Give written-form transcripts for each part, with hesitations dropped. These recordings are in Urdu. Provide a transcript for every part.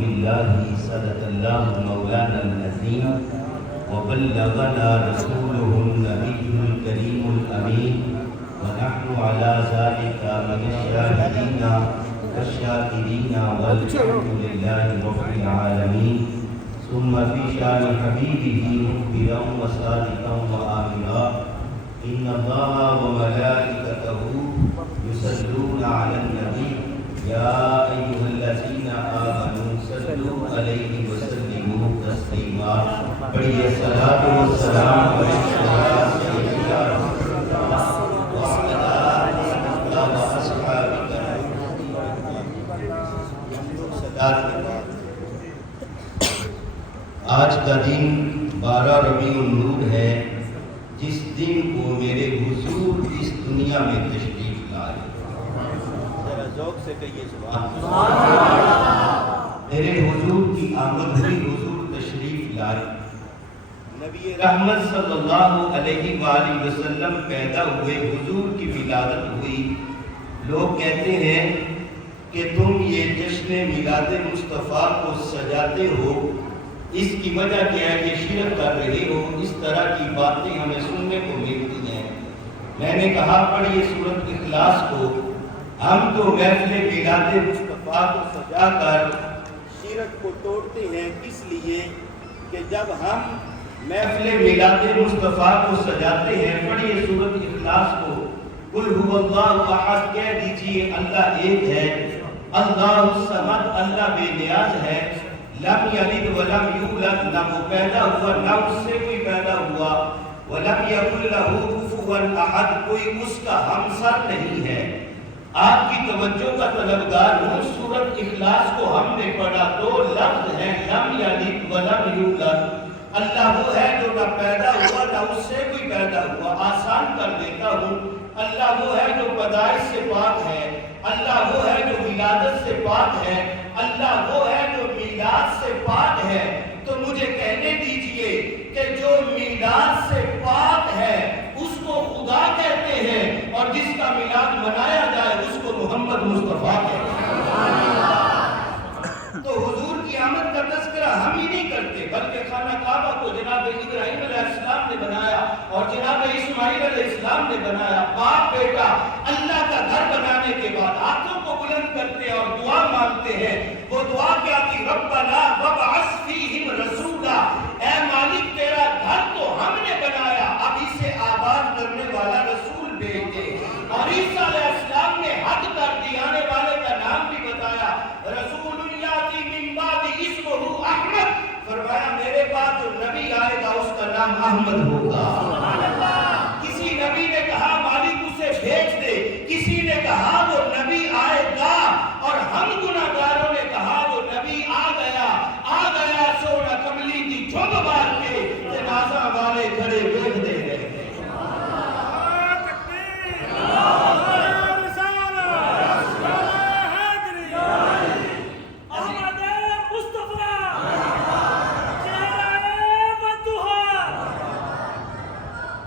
بالله صدق الله مولانا العظيم وبلغنا رسوله النبي الكريم الأمين ونحن على ذلك من الشاهدين والشاكرين والحمد لله رب العالمين. ثم في شان حبيبه مخبرا وصادقا وآمرا إن الله وملائكته يصلون على النبي يا أيها الذين آمنوا صلوا عليه وسلموا تسليما. بڑی الصلاة والسلام علیہ سیدنا رسول اللہ وعلى آلہ وأصحابہ. آج کا دن 12 ربیع النور ہے، جس دن کو میرے حضور اس دنیا میں تشریف لائے. ذرا ذوق سے کہیے سبحان اللہ. میرے حضور کی آمد ہوئی، حضور تشریف لائے. نبی رحمت صلی اللہ علیہ وآلہ وسلم پیدا ہوئے، حضور کی ولادت ہوئی. لوگ کہتے ہیں کہ تم یہ جشن میلاد مصطفیٰ کو سجاتے ہو، اس کی وجہ کیا ہے کہ شرک کر رہے ہو. اس طرح کی باتیں ہمیں سننے کو ملتی ہیں. میں نے کہا پڑھیے سورۃ اخلاص کو. ہم تو محفل میلاد مصطفیٰ کو سجا کر شرک کو توڑتے ہیں، اس لیے کہ جب ہم محفل میلاد مصطفیٰ کو سجاتے ہیں، پڑھیے سورۃ اخلاص کو. قل هو اللہ احد، کہہ دیجئے اللہ ایک ہے. اللہ الصمد، اللہ بے نیاز ہے. لم یلد ولم یولد، نہ وہ پیدا ہوا نہ اس سے کوئی پیدا ہوا. ولم یکن لہ کفوا احد، کوئی اس کا ہمسر نہیں ہے. آپ کی توجہ کا طلبگار ہوں. سورۃ اخلاص کو ہم نے پڑھا، دو لفظ ہیں، لم یلد ولم یولد. اللہ وہ ہے جو نہ پیدا ہوا نہ اس سے کوئی پیدا ہوا. آسان کر دیتا ہوں. اللہ وہ ہے جو پیدائش سے پاک ہے. اللہ وہ ہے جو ولادت سے پاک ہے. اللہ وہ ہے جو میلاد سے پاک ہے. تو مجھے کہنے دیجئے کہ جو میلاد سے پاک ہے اس کو خدا کہتے ہیں، اور جس کا میلاد منایا جائے اس کو محمد مصطفیٰ کہتے ہیں. تو حضور کی آمد کا تذکرہ ہم ہی نہیں کرتے، بلکہ خانہ کعبہ کو جناب ابراہیم علیہ السلام نے بنایا اور جناب اسماعیل علیہ السلام نے بنایا. باپ بیٹا اللہ کا گھر بنانے کے بعد ہاتھوں کو بلند کرتے ہیں اور دعا مانگتے ہیں. وہ دعا کیا تھی؟ ربنا وابعث فیہم رسولا، اے مالک تیرا گھر تو ہم نے بنایا، اب اسے آباد کرنے والا رسول بھیج دے. اور عیسیٰ علیہ السلام نے حد کر دی، آنے والے کا نام بھی بتایا. رسول یاتی من بعد اسمہ احمد، فرمایا میرے بعد جو نبی آئے گا اس کا نام احمد ہوگا. کسی نبی نے کہا مالک اسے بھیج دے، کسی نے کہا وہ نبی آئے گا، اور ہم گناہگاروں نے کہا وہ نبی آ گیا سونا کملی کی جھگ مار کے جنازہ والے کھڑے دیکھ دے رہے ہیں.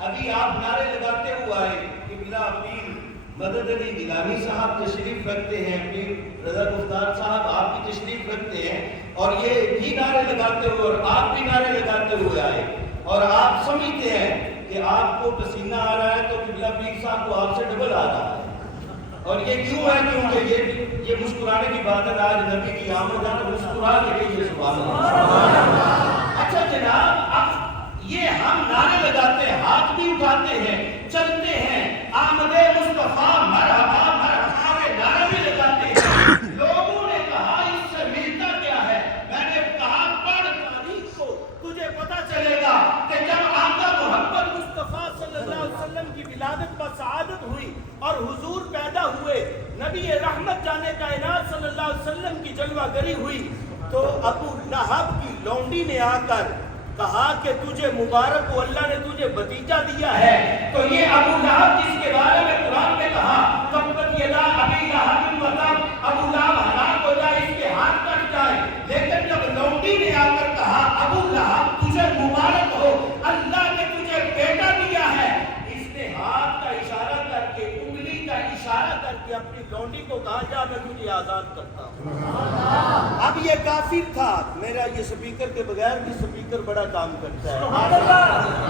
ابھی آپ نعرے لگاتے ہوئے آئے. قبلہ پیر مدد علی گیلانی صاحب تشریف رکھتے ہیں، پیر رضا گفتار صاحب آپ بھی تشریف رکھتے ہیں، اور یہ بھی نعرے لگاتے ہوئے اور آپ بھی نعرے لگاتے ہوئے آئے. اور آپ سمجھتے ہیں کہ آپ کو پسینہ آ رہا ہے تو قبلہ پیر صاحب کو آپ سے ڈبل آ رہا ہے. اور یہ کیوں ہے؟ کیونکہ یہ مسکرانے کی بات ہے. آج نبی کی آمد ہے تو مسکرا کے کہیے سبحان اللہ. اچھا جناب، اب یہ ہم نعرے لگاتے ہیں، ہاتھ بھی اٹھاتے ہیں، چلتے ہیں، آمد مصطفیٰ مرحبا مرحبا کے نعرے بھی لگاتے ہیں. لوگوں نے کہا اس سے ملتا کیا ہے؟ میں نے کہا پڑھ تاریخ کو، تجھے پتا چلے گا کہ جب آقا محمد مصطفیٰ صلی اللہ علیہ وسلم کی ولادت پر سعادت ہوئی اور حضور پیدا ہوئے، نبی رحمت جانے کائنات صلی اللہ علیہ وسلم کی جلوہ گری ہوئی، تو ابو لہب کی لونڈی نے آ کر کہا کہ تجھے مبارک ہو، اللہ نے تجھے بھتیجا دیا ہے. تو یہ ابو لہب جس کے بارے میں قرآن میں کہا تبت یدا ابی لہب وتب، ابو لہب ہلاک ہو جائے، اس کے ہاتھ کٹ جائے. لیکن جب لونڈی نے آ کر کہا ابو لہب تجھے مبارک ہو، اللہ نے تجھے بیٹا دیا ہے، اس نے ہاتھ کا اشارہ کر کے، انگلی کا اشارہ کر کے اپنی لونڈی کو کہا جا میں تجھے آزاد کرتا ہوں. اب یہ کافر تھا. میرا یہ سپیکر کے بغیر بھی سپیکر بڑا کام کرتا ہے.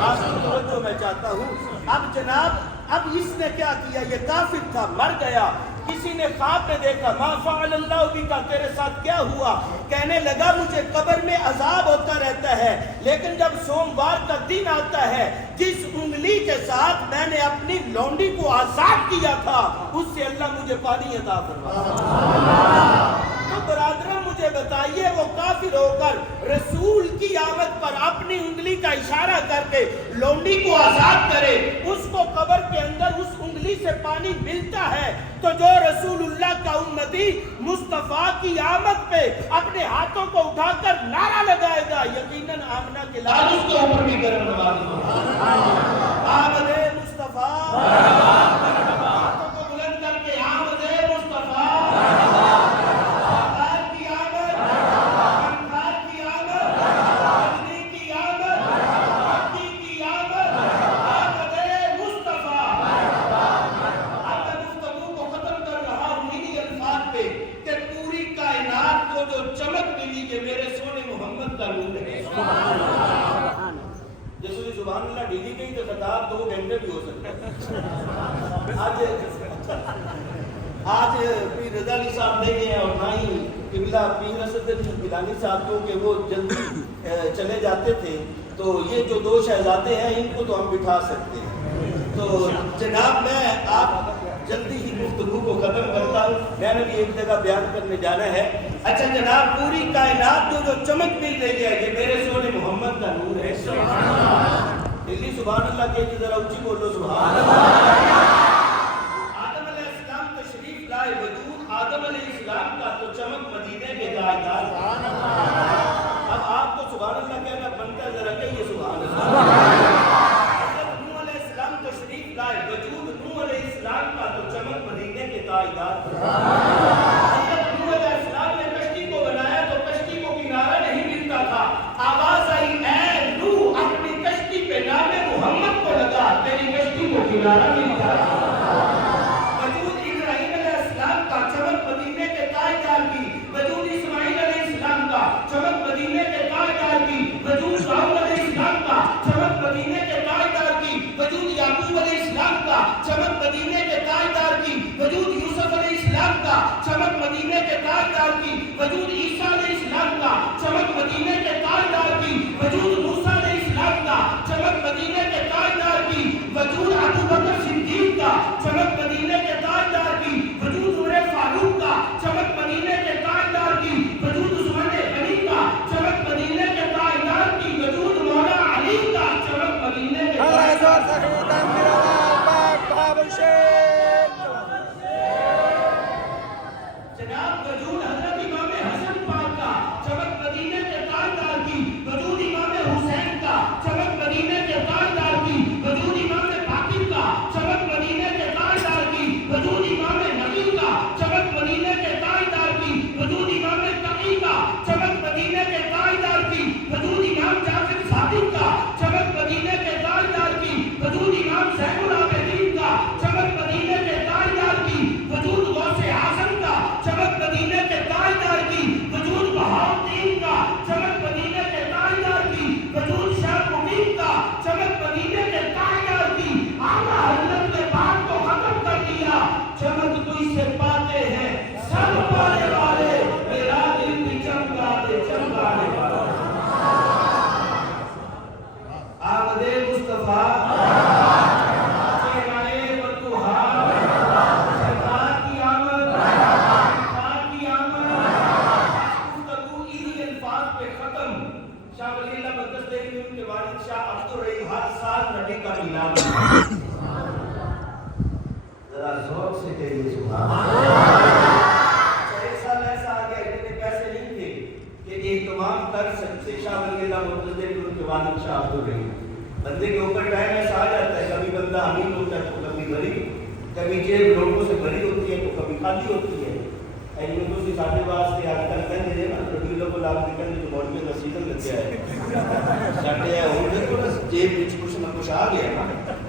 آپ کی توجہ میں چاہتا ہوں. اب جناب اب اس نے کیا کیا؟ یہ کافر تھا, مر گیا. کسی نے خواب میں دیکھا, ما فعل اللہ بک, تیرے ساتھ کیا ہوا؟ کہنے لگا مجھے قبر میں عذاب ہوتا رہتا ہے, لیکن جب سوموار کا دن آتا ہے, جس انگلی کے ساتھ میں نے اپنی لونڈی کو آزاد کیا تھا, اس سے اللہ مجھے پانی عطا فرمایا. تو برادروں مجھے بتائیے, وہ کافر ہو کر رسول کی آمد پر اپنی انگلی کا اشارہ کر کے لونڈی کو آزاد کرے, اس کو قبر کے اندر اس انگلی سے پانی ملتا ہے, تو جو رسول اللہ کا امتی مصطفیٰ کی آمد پہ اپنے ہاتھوں کو اٹھا کر نعرہ لگائے گا, یقیناً آمنہ کے لال اس کے اوپر بھی گرم نوازی ہوگا. آمد مصطفیٰ, ہاتھوں کو بلند کر کے آمد مصطفیٰ, سبحان اللہ ڈیلی گئی تو خطاب 2 گھنٹے بھی ہو سکتا ہے. آج پیر رضا علی صاحب نہیں ہیں, اور نہ ہی قبلہ پیر اسد علی گیلانی صاحب کو, کہ وہ جلدی چلے جاتے تھے. تو یہ جو 2 شہزادے ہیں ان کو تو ہم بٹھا سکتے ہیں. تو جناب میں آپ جلدی ہی گفتگو کو ختم کرتا ہوں, میں نے بھی ایک جگہ بیان کرنے جانا ہے. اچھا جناب, پوری کائنات جو چمک مل رہی ہے یہ میرے سونے محمد کا نور ہے. دلی سبحان اللہ کہیے, ذرا اونچی بولو سبحان اللہ. آدم علیہ السلام تشریف لائے وجود, آدم علیہ السلام کا تو چمک مدینے کے تاجدار. اب آپ کو سبحان اللہ کہنا بنتا ہے, ذرا کہیے سبحان اللہ. حضرت نوح علیہ السلام تشریف لائے وجود, نوح علیہ السلام کا تو چمک مدینے کے تاجدار. حضرت نوح علیہ السلام نے کشتی کو بنایا تو کشتی کو کنارہ نہیں ملتا تھا. آواز آئی, اے نوح اپنی کشتی پہ نام محمد کو لگا, تیری کشتی کو کنارہ ملتا ہے. وجود ابراہیم علیہ السلام کا چمک مدینے کے تاجدار کی, وجود اسماعیل علیہ السلام کا چمک مدینے کے تاجدار کی, وجود داؤد علیہ السلام کا چمک مدینے کے تاجدار کی, وجود یعقوب علیہ السلام کا چمک مدینے کے تاجدار کی, وجود یوسف علیہ السلام کا چمک مدینے کے تاجدار کی, وجود عیسیٰ علیہ السلام کا چمک مدینے کے تاجدار کی, وجود موسیٰ علیہ السلام کا چمک مدینے کے تاجدار کی, وجود ابو بکر صدیق کا چمک مدینے کے تاجدار کی, وجود عمر فاروق کا چمک مدینے کے تاجدار کی, وجود عثمان غنی کا چمک مدینے کے تاجدار کی, وجود مولا علی کا چمک مدینے کے تاجدار کی. جناب وجود حضرت امام حسن پاک کا چمک مدینے کے تاجدار کی, وجود امام حسین کا چمک مدینے کے تاجدار کی, وجود امام باقر کا چمک مدینے کے تاجدار کی, وجود امام نبی کا چمک مدینے کے تاجدار کی, وجود امام تقی کا چمک مدینے کے تاجدار کی, وجود امام جعفر صادق کا چمک مدینے کے تاجدار کی, وجود امام زین العابدین کا چمک مدینے کے تاجدار کی, وجود غوث اعظم کا چمک مدینے کے تاجدار کی, وجود بہاؤالدین کا چمک مدینے کے تاجدار کی, وجود شاہ مبین کا چمک مدینے کے تاجدار کی. آقا حضرت نے بات کو ختم کر دیا, چمک تو اس سے پاتے ہیں سب پانے والے, میرا دل بھی چمکا دے چمکانے والا. آمد مصطفیٰ ذرا ذوق سے کہیے سبحان اللہ. ایک سال ایسا آ گیا, اتنے پیسے نہیں تھے کہ اہتمام کر سکتے. شاہ ولی اللہ منتظر ان کے والد شاہ عبد الرحیم, بندے کے اوپر ٹائم ایسا آ جاتا ہے, کبھی بندہ امین ہوتا ہے تو کبھی غریب, کبھی جیب لوگوں سے بھری ہوتی ہے تو کبھی خالی ہوتی ہے. ایسے ساڑھے واسطے آج کل کہیں گے نا ربیلوں کو لاکھ نکلنے تو موڑ میں نصیحت لگ گیا ہے ساڑھے ہوں گے تو جیب میں کچھ نہ کچھ آ گیا.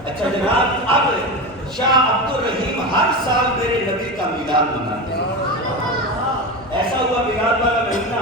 اچھا جناب, اب شاہ عبد الرحیم ہر سال میرے نبی کا میلاد مناتے ہیں. ایسا ہوا میلاد والا مہینہ